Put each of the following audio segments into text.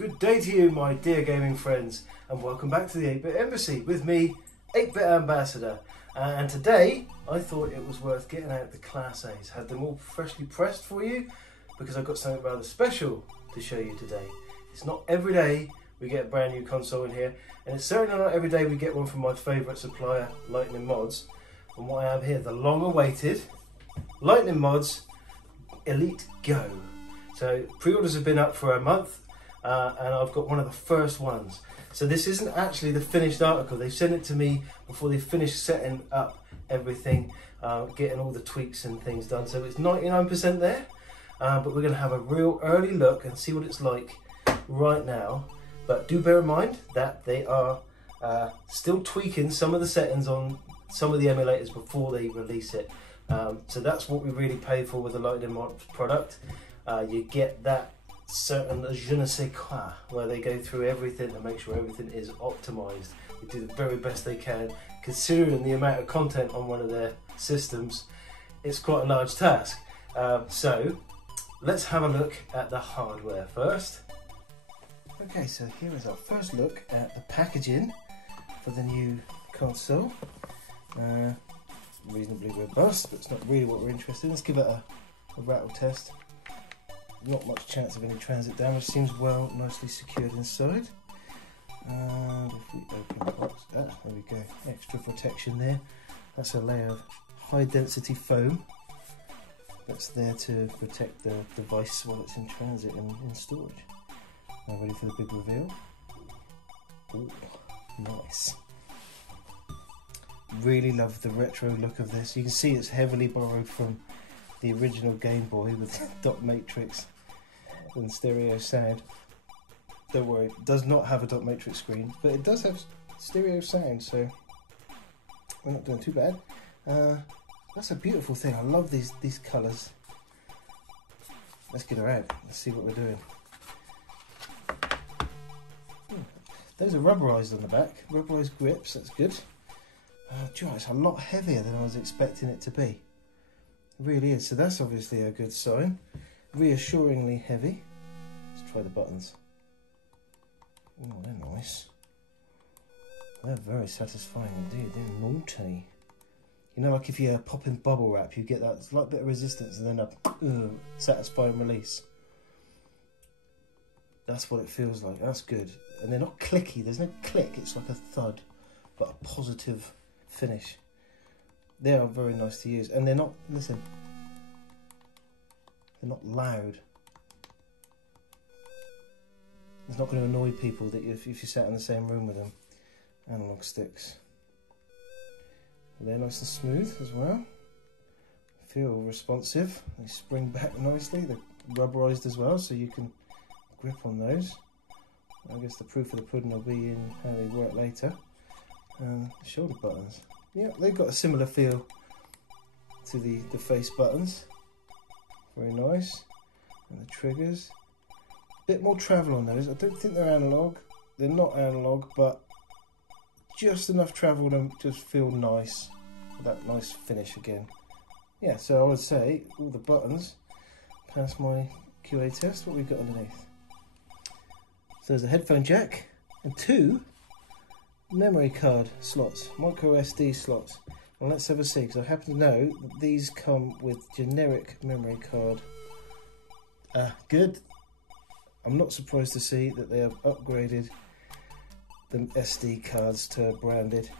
Good day to you, my dear gaming friends, and welcome back to the 8-Bit Embassy with me, 8-Bit Ambassador. And today, I thought it was worth getting out the Class A's. Had them all freshly pressed for you because I've got something rather special to show you today. It's not every day we get a brand new console in here, and it's certainly not every day we get one from my favourite supplier, Lightning Modz. And what I have here, the long-awaited Lightning Modz EliteGo. So pre-orders have been up for a month. And I've got one of the first ones. So this isn't actually the finished article. They've sent it to me before they finished setting up everything, getting all the tweaks and things done. So it's 99% there, but we're going to have a real early look and see what it's like right now. But do bear in mind that they are still tweaking some of the settings on some of the emulators before they release it. So that's what we really pay for with the Lightning Modz product. You get that certain je ne sais quoi, where they go through everything to make sure everything is optimized. They do the very best they can, considering the amount of content on one of their systems. It's quite a large task. So let's have a look at the hardware first. Okay, so here is our first look at the packaging for the new console. Reasonably robust, but it's not really what we're interested in. Let's give it a rattle test. Not much chance of any transit damage, seems well nicely secured inside. And if we open the box, there we go, extra protection there. That's a layer of high density foam that's there to protect the device while it's in transit and in storage. Now ready for the big reveal. Ooh, nice. Really love the retro look of this. You can see it's heavily borrowed from the original Game Boy with dot matrix and stereo sound. Don't worry, it does not have a dot matrix screen, but it does have stereo sound, so we're not doing too bad. That's a beautiful thing. I love these colours. Let's get her out. Let's see what we're doing. Those are rubberised on the back. Rubberised grips. That's good. It's a lot heavier than I was expecting it to be. It really is. So that's obviously a good sign. Reassuringly heavy. Let's try the buttons. Oh, they're nice. They're very satisfying indeed. They're naughty. You know, like if you pop in bubble wrap, you get that slight bit of resistance and then a satisfying release. That's what it feels like. That's good. And they're not clicky. There's no click. It's like a thud, but a positive finish. They are very nice to use, and they're not, listen, they're not loud. It's not going to annoy people that if you sat in the same room with them. Analog sticks. They're nice and smooth as well. Feel responsive. They spring back nicely. They're rubberized as well, so you can grip on those. I guess the proof of the pudding will be in how they work later. And the shoulder buttons. Yeah, they've got a similar feel to the face buttons. Very nice. And the triggers. Bit more travel on those. I don't think they're analog. They're not analog, but just enough travel to just feel nice. That nice finish again. Yeah, so I would say all the buttons pass my QA test. What we've got underneath. So there's a headphone jack and two memory card slots, micro SD slots. Well, let's have a see, because I happen to know that these come with generic memory card. Good. I'm not surprised to see that they have upgraded the SD cards to branded.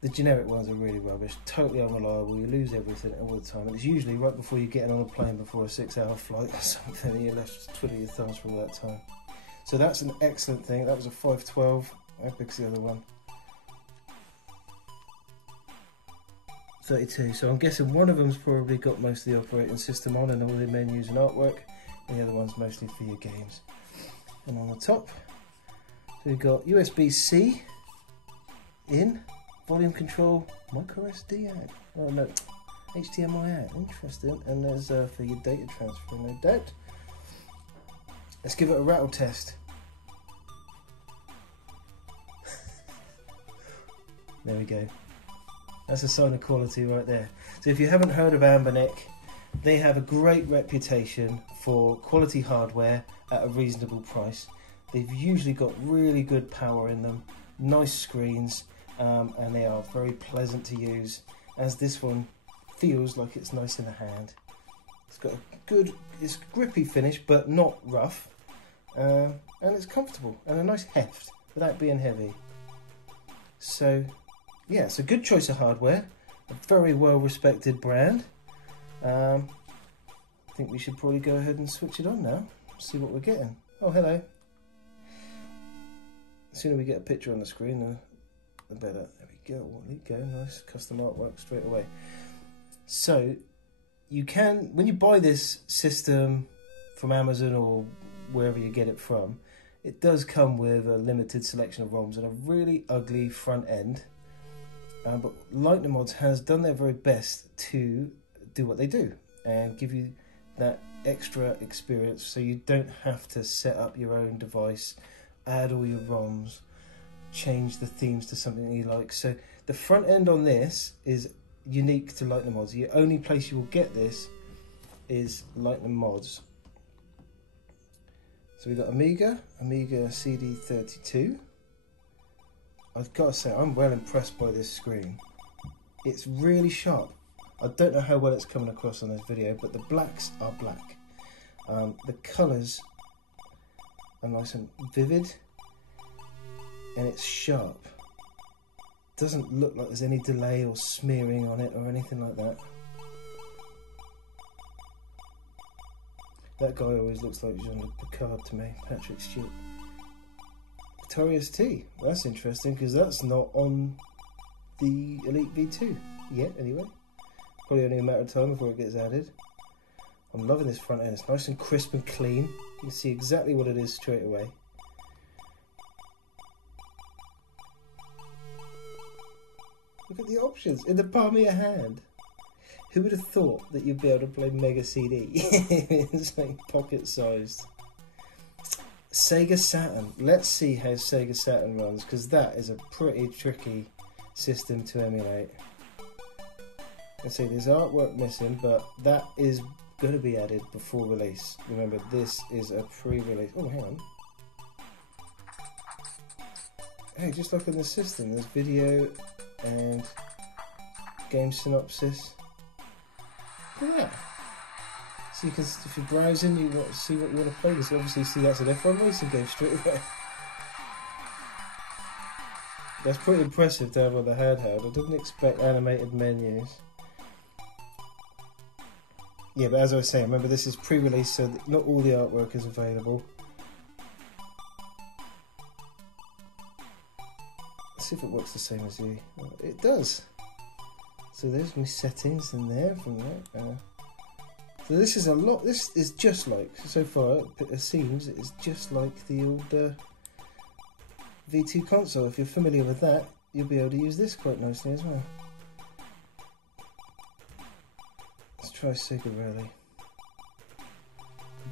The generic ones are really rubbish, totally unreliable. You lose everything all the time, and it's usually right before you're getting on a plane before a 6-hour flight or something, and you're left twiddling your thumbs for all that time. So that's an excellent thing. That was a 512. How big's the other one? 32. So I'm guessing one of them's probably got most of the operating system on and all the menus and artwork, and the other one's mostly for your games. And on the top, we've got USB-C in, volume control, micro SD out. Oh no, HDMI out. Interesting. And there's for your data transfer, no doubt. Let's give it a rattle test. There we go. That's a sign of quality right there. So if you haven't heard of Amberneck, They have a great reputation for quality hardware at a reasonable price. They've usually got really good power in them, nice screens, and they are very pleasant to use, as this one feels like it's nice in the hand. It's got a good, it's grippy finish, but not rough, and it's comfortable and a nice heft without being heavy. So yeah, it's a good choice of hardware, a very well respected brand. I think we should probably go ahead and switch it on now, see what we're getting. Oh, hello. The sooner we get a picture on the screen, the better. There we go. There we go. Nice custom artwork straight away. So you can, when you buy this system from Amazon or wherever you get it from, it does come with a limited selection of ROMs and a really ugly front end. But EliteMods has done their very best to do what they do and give you that extra experience, so you don't have to set up your own device, add all your ROMs, change the themes to something you like. So the front end on this is unique to EliteMods. The only place you will get this is EliteMods. So we've got Amiga CD32. I've got to say, I'm well impressed by this screen. It's really sharp. I don't know how well it's coming across on this video, but the blacks are black. The colours are nice and vivid, and it's sharp. Doesn't look like there's any delay or smearing on it or anything like that. That guy always looks like Jean-Luc Picard to me, Patrick Stewart. Atari ST, that's interesting because that's not on the Elite V2 yet anyway. Probably only a matter of time before it gets added. I'm loving this front end, it's nice and crisp and clean. You can see exactly what it is straight away. Look at the options in the palm of your hand. Who would have thought that you'd be able to play Mega CD? It's like pocket sized. Sega Saturn. Let's see how Sega Saturn runs, because that is a pretty tricky system to emulate. Let's see, there's artwork missing, but that is going to be added before release. Remember, this is a pre-release. Oh, hang on. Hey, just like in the system, there's video and game synopsis. Look at that. So you can, if you're browsing, you want to see what you want to play. You can obviously see that's an F1 racing game straight away. That's pretty impressive to have on the handheld. I didn't expect animated menus. Yeah, but as I was saying, remember this is pre-release, so not all the artwork is available. Let's see if it works the same as you. It does. So there's my settings in there from that. So this is a lot. This is just like, so far it seems it's just like the old V2 console. If you're familiar with that, you'll be able to use this quite nicely as well. Let's try Sega Rally.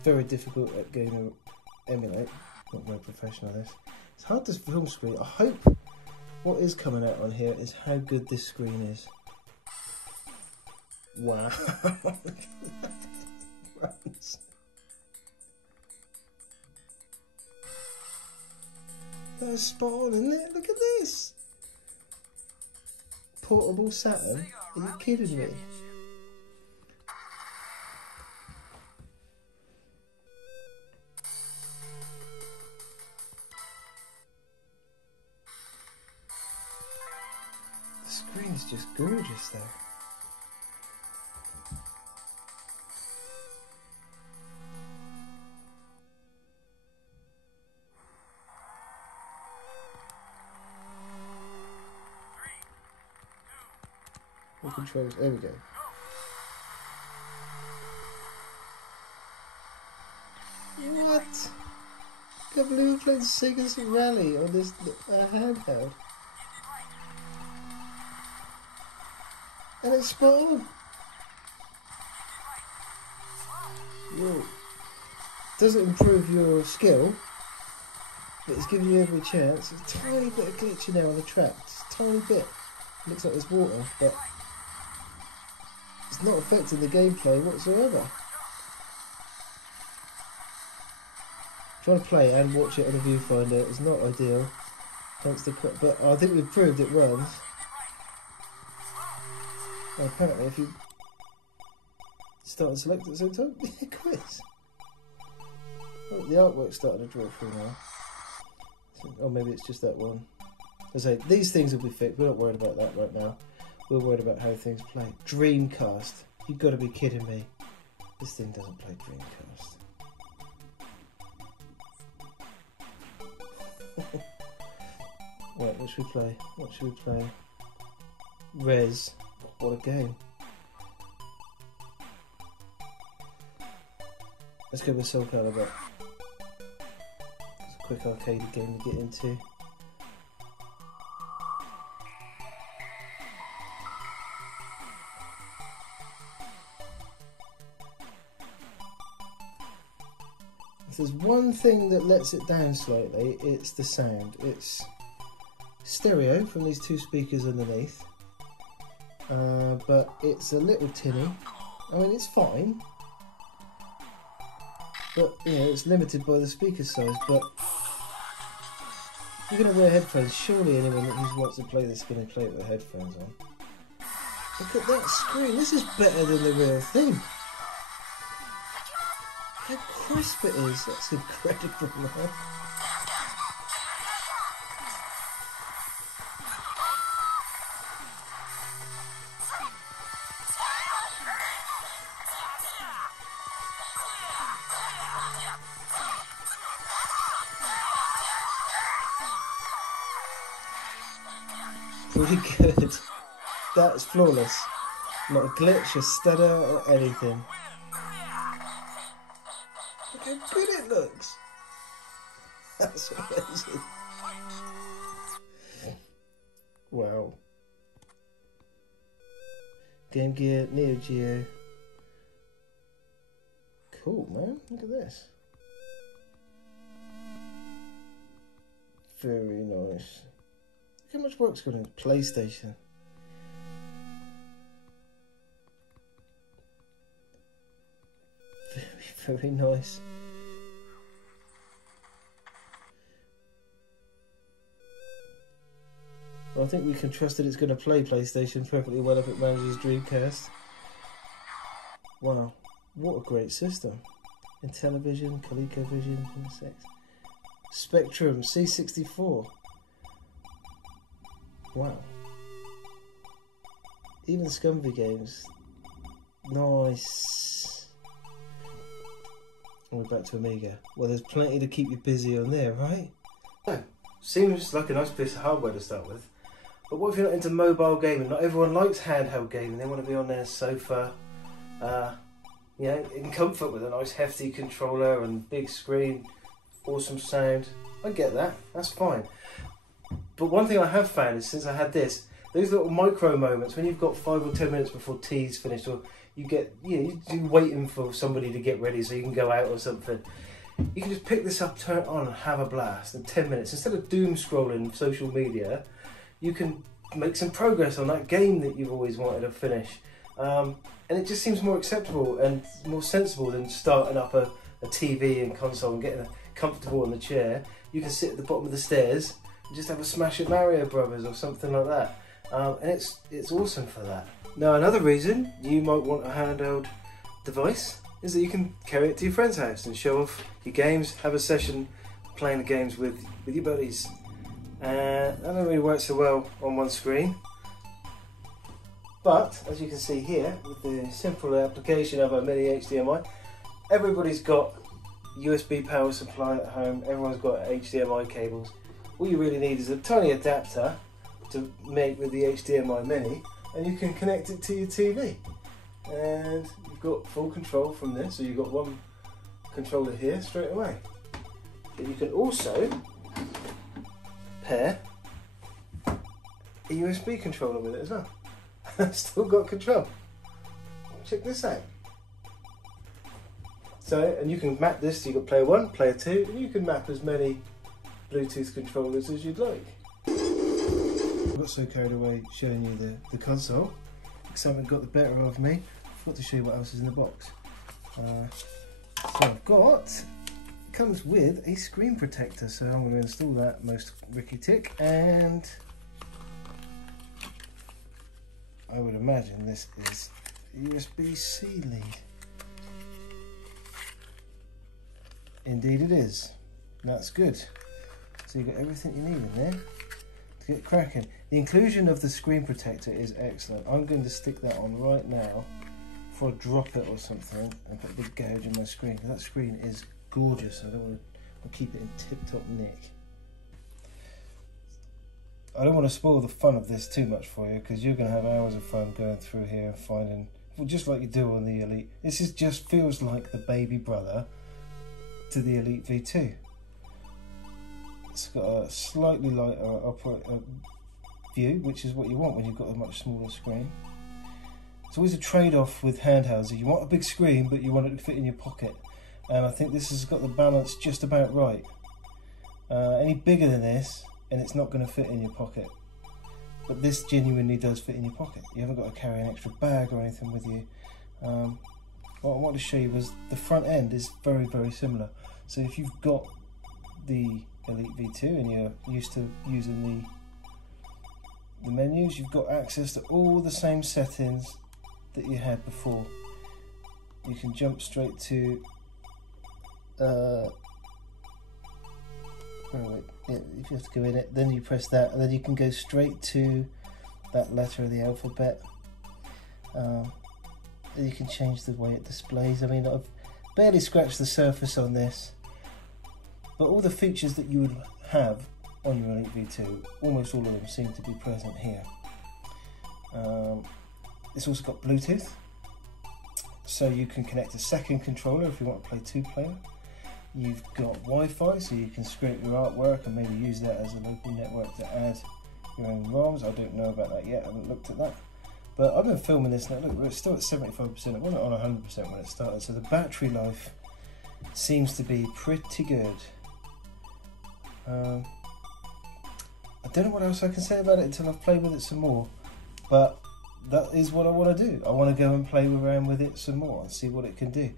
Very difficult at game to emulate. Not very professional this. It's hard to film screen. I hope what is coming out on here is how good this screen is. Wow. That's spot on, isn't it? Look at this. Portable Saturn? Are you kidding me? The screen is just gorgeous though. Controls, there we go. What? Can't believe we played Sega's Rally on this handheld. And it's spot on. Whoa. Doesn't improve your skill, but it's giving you every chance. There's a tiny bit of glitching there on the track, just a tiny bit. Looks like there's water, but It's not affecting the gameplay whatsoever. Trying to play and watch it on a viewfinder is not ideal. Thanks to, but I think we've proved it runs. Well, apparently, if you start and select at the same time, it quits. Oh, the artwork's starting to draw through now. Oh, maybe it's just that one. As I say, these things will be fixed. We're not worried about that right now. We're worried about how things play. Dreamcast. You've got to be kidding me. This thing doesn't play Dreamcast. Right, what should we play? What should we play? Res. What a game. Let's go with Soul Calibur. It's a quick arcade game to get into. If there's one thing that lets it down slightly, it's the sound. It's stereo from these two speakers underneath, but it's a little tinny. I mean, it's fine, but you know, it's limited by the speaker size. But you're going to wear headphones. Surely anyone who wants to play this is going to play it with headphones on. Look at that screen. This is better than the real thing. How crisp it is. That's incredible, man. Pretty good. That's flawless. Not a glitch, a stutter, or anything. Look how good it looks. That's amazing. Wow. Game Gear, Neo Geo. Cool, man. Look at this. Very nice. Look how much work's gone into PlayStation. Very, very nice. Well, I think we can trust that it's going to play PlayStation perfectly well if it manages Dreamcast. Wow, what a great system. Intellivision, ColecoVision, Spectrum, C64. Wow. Even Scumby games. Nice. And we're back to Amiga. Well, there's plenty to keep you busy on there, right? Oh, seems like a nice piece of hardware to start with. But what if you're not into mobile gaming? Not everyone likes handheld gaming. They want to be on their sofa, you know, in comfort with a nice hefty controller and big screen, awesome sound. I get that. That's fine. But one thing I have found is since I had this, those little micro moments when you've got 5 or 10 minutes before tea's finished, or you get, you know, you're waiting for somebody to get ready so you can go out or something. You can just pick this up, turn it on, and have a blast in 10 minutes. Instead of doom scrolling social media, you can make some progress on that game that you've always wanted to finish. And it just seems more acceptable and more sensible than starting up a TV and console and getting comfortable in the chair. You can sit at the bottom of the stairs and just have a smash at Mario Brothers or something like that. And it's awesome for that. Now, another reason you might want a handheld device is that you can carry it to your friend's house and show off your games, have a session playing the games with your buddies. That doesn't really work so well on one screen. But, as you can see here, with the simple application of a mini HDMI, everybody's got USB power supply at home, everyone's got HDMI cables. All you really need is a tiny adapter to make with the HDMI mini, and you can connect it to your TV. And you've got full control from this, so you've got one controller here straight away. But you can also pair a USB controller with it as well. I've still got control. Check this out. So, and you can map this, so you've got player 1, player 2, and you can map as many Bluetooth controllers as you'd like. I got so carried away showing you the console, something got the better of me. forgot to show you what else is in the box. So I've got, it comes with a screen protector, so I'm going to install that most ricky tick, and I would imagine this is USB-C lead. Indeed it is. That's good. So you've got everything you need in there to get cracking. The inclusion of the screen protector is excellent. I'm going to stick that on right now before I drop it or something and put a big gouge in my screen, because that screen is gorgeous. I don't want to keep it in tip-top nick. I don't want to spoil the fun of this too much for you, because you're going to have hours of fun going through here and finding, well, just like you do on the Elite. This is just feels like the baby brother to the Elite V2. It's got a slightly lighter view, which is what you want when you've got a much smaller screen. It's always a trade-off with handhelds. You want a big screen, but you want it to fit in your pocket. And I think this has got the balance just about right. Any bigger than this, and it's not going to fit in your pocket. But this genuinely does fit in your pocket. You haven't got to carry an extra bag or anything with you. What I wanted to show you was the front end is very, very similar. So if you've got the Elite V2 and you're used to using the menus, you've got access to all the same settings that you had before. You can jump straight to if you have to go in it, then you press that, and then you can go straight to that letter of the alphabet. You can change the way it displays. I mean, I've barely scratched the surface on this, but all the features that you would have on your Elite V2, almost all of them seem to be present here. It's also got Bluetooth, so you can connect a second controller if you want to play 2-player. You've got Wi-Fi, so you can scrape your artwork and maybe use that as a local network to add your own ROMs. I don't know about that yet, I haven't looked at that. But I've been filming this now. Look, we're still at 75%. It wasn't on 100% when it started, so the battery life seems to be pretty good. I don't know what else I can say about it until I've played with it some more, but that is what I want to do. I want to go and play around with it some more and see what it can do.